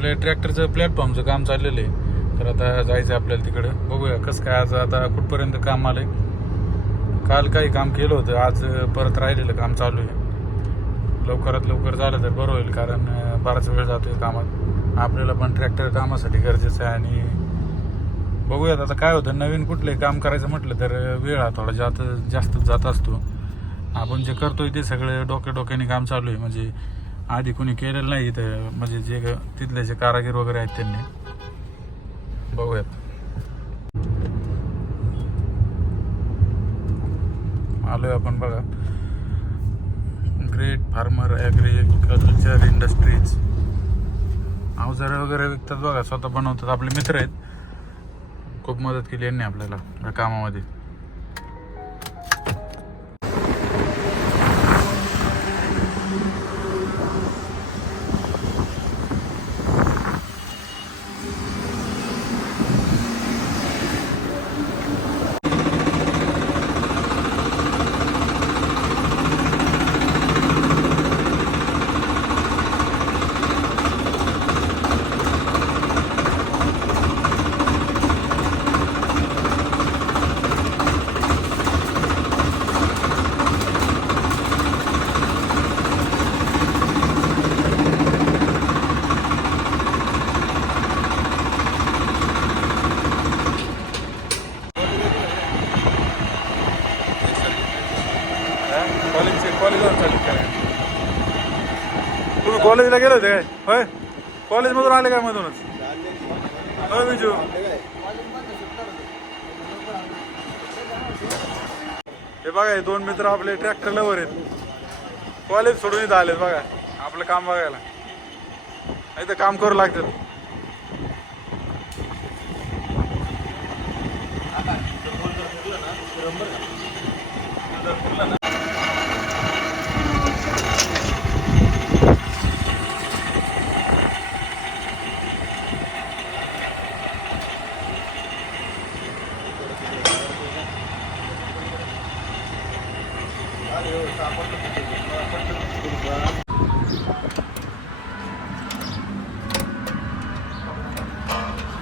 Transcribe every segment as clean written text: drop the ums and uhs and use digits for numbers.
आपल्या ट्रॅक्टरचं प्लॅटफॉर्मचं काम चाललेलं आहे, तर आता जायचं आपल्याला तिकडं. बघूया कसं काय आज आता कुठपर्यंत काम आलंय. काल काही काम केलं होतं, आज परत राहिलेलं काम चालू आहे. लवकरात लवकर झालं तर बरं होईल, कारण बराच वेळ जातोय कामात. आपल्याला पण ट्रॅक्टर कामासाठी गरजेचं आहे. आणि बघूयात आता काय होतं. नवीन कुठले काम करायचं म्हटलं तर वेळ हा थोडा जास्त जात असतो. आपण जे करतोय ते सगळं डोक्याने काम चालू आहे. म्हणजे आधी कोणी केलेलं नाही तर, म्हणजे जे तिथले जे कारागीर वगैरे आहेत त्यांनी. बघूयात. आलोय आपण बघा, ग्रेट फार्मर ॲग्रिकल्चर इंडस्ट्रीज. अवजारे वगैरे विकतात बघा, स्वतः बनवतात. आपले मित्र आहेत, खूप मदत केली यांनी आपल्याला या कामामध्ये. कॉलेजवर चालू काय? तुम्ही कॉलेजला गेले होते काय? होय, कॉलेजमधून आले काय? मधूनच होय बिजू. हे बघा, हे दोन मित्र आपले ट्रॅक्टर लवर आहेत. कॉलेज सोडून इथं आलेत बघा आपलं काम बघायला. इथं काम करू लागतात.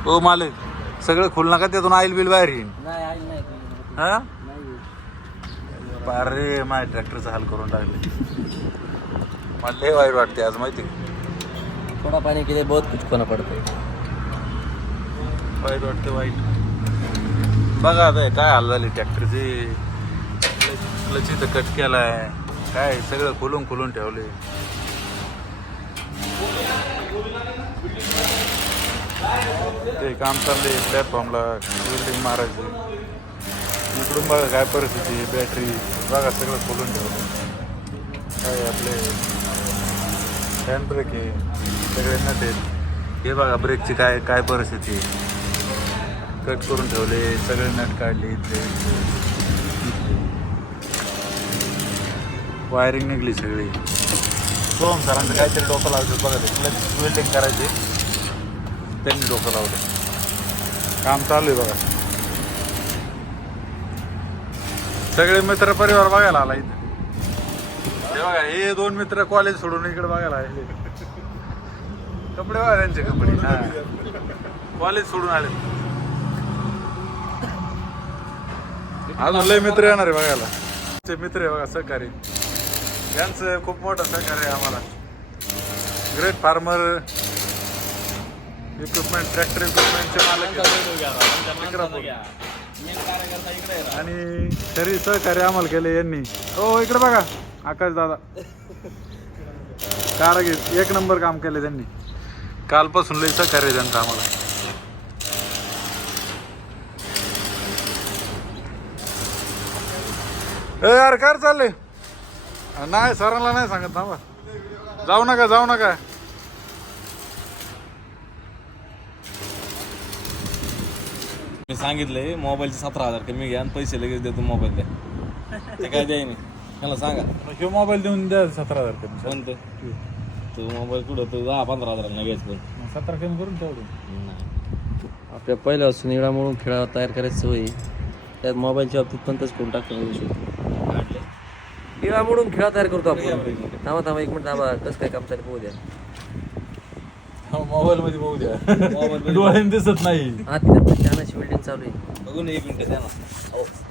हो मालक, सगळं खोल नका, त्यातून आईल बिल बाहेर येईन. हा अरे माझ्या ट्रॅक्टरचा हाल करून टाकले. मला लय वाईट वाटते आज, माहिती. थोडा पाणी केले बहुत कुछ करना पडतं. वाईट वाटते, वाईट. बघा आता काय हाल झाले ट्रॅक्टरचे. क्लच इथं कट केलाय, काय सगळं खोलून ठेवले. ते काम चालले प्लॅटफॉर्मला, वेल्डिंग मारायचे. इकडून बघा काय परिस्थिती. बॅटरी बघा सगळं खोलून ठेवलं. काय आपले हँड ब्रेक आहे, सगळे नट आहेत. हे बघा ब्रेकची काय परिस्थिती आहे. कट करून ठेवले, सगळे नट काढले. इथले वायरिंग निघली सगळी. सोहम सरांचं काहीतरी डोकं लावलं बघा. ते क्लच वेल्डिंग करायचे, त्यांनी डोकं लावलं. काम चालू आहे बघा. सगळे मित्र परिवार बघायला आला इथं. हे बघा, हे दोन मित्र कॉलेज सोडून इकडे बघायला आले. कपडे बघा त्यांचे, कपडे. हा, कॉलेज सोडून आले. अजून लय मित्र येणार आहे बघायला. ते मित्र आहे बघा, सहकारी. यांचं खूप मोठं सहकार्य आहे आम्हाला. ग्रेट फार्मर इक्विपमेंट, ट्रॅक्टर इक्विपमेंटचे मालक आणि तरी सहकार्य आम्हाला केले यांनी. हो इकडे बघा, आकाश दादा कारागीर एक नंबर काम केले त्यांनी. कालपासून लय सहकार्य त्यांचं आम्हाला. यार काय चाललंय? नाही सरांना नाही सांगत, थांबा. जाऊ नका. मी सांगितलंय मोबाईलचे 17,000 कमी घ्या आणि पैसे लगेच देतो. मोबाईल द्या. ते काय द्याय नाही मला सांगा. हे मोबाईल देऊन द्या 17,000 कमी. कोणतं तू मोबाईल कुठं तू 10-15,000 घ्यायचं. पण 17 कमी करून तेवढं. आपल्या पहिल्यापासून इडा म्हणून खेळा तयार करायची सवय. त्यात मोबाईलच्या बाबतीत पण तसं करून टाकतो. इडा मोडून खेळा तयार करतो आपण. थांबा एक मिनिट थांबा. कसं काय काम चालू होऊ द्या. मोबाईल मध्ये बघू द्या मोबाईल डोळ्याने दिसत नाही. छानाची बिल्डिंग चालू आहे. बघू ना 1 मिनिट द्या ना.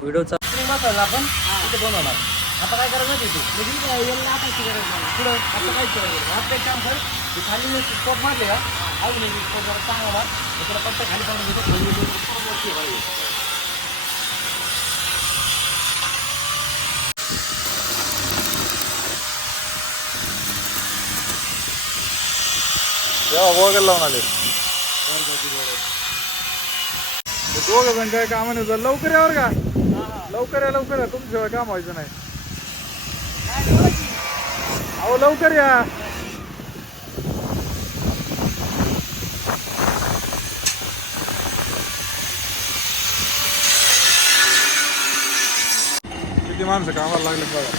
व्हिडिओ चालू मसाला आपण इथे बनवणार. आता काय करायचं माहिती तू याला आटायची गरज नाही. पुढं आता काय करायचं आता एक काम कर तू खाली स्पॉट मारले का अजून एक स्पॉट जरा चांगला मार त्याला पट्टा खाली पाडून घेतो. वगैरे लावून आले दोघं जण काय कामाने लवकर यावर का लवकर या तुमच्याशिवाय काम व्हायचं नाही. अहो लवकर या. किती माणसं कामाला लागले बघा.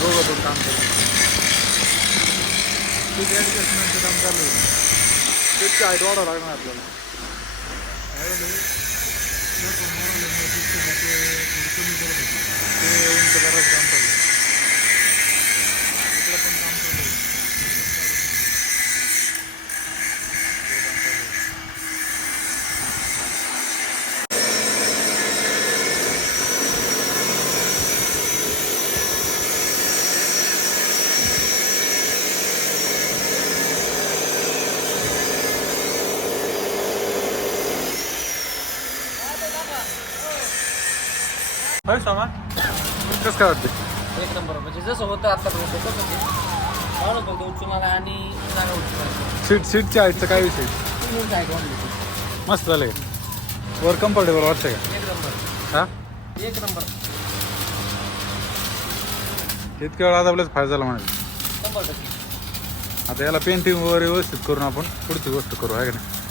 दोघं पण काम करतात. किती ॲडजस्टमेंटचं काम चालू आहे. तितकं हाईट वाढावं लागणार आपल्याला. ते उंच करायचं काम चालू आहे. इकडं पण काम चालू आहे. होय सामान कसं काय वाटते. एक नंबर म्हणजे जसं होतं आतापर्यंत तसं ते माणूस फक्त उचलून आला आणि जागा उचलून सीटच्या हाईटचा काय विषय आली. मस्त झालं वर कम्फर्टेबल वाटतं का. एक नंबर हा एक नंबर इतक्या वेळा आपल्याच फायदा झाला म्हणाले. 100%. आता याला पेंटिंग वगैरे व्यवस्थित करून आपण पुढची गोष्ट करू आहे का नाही.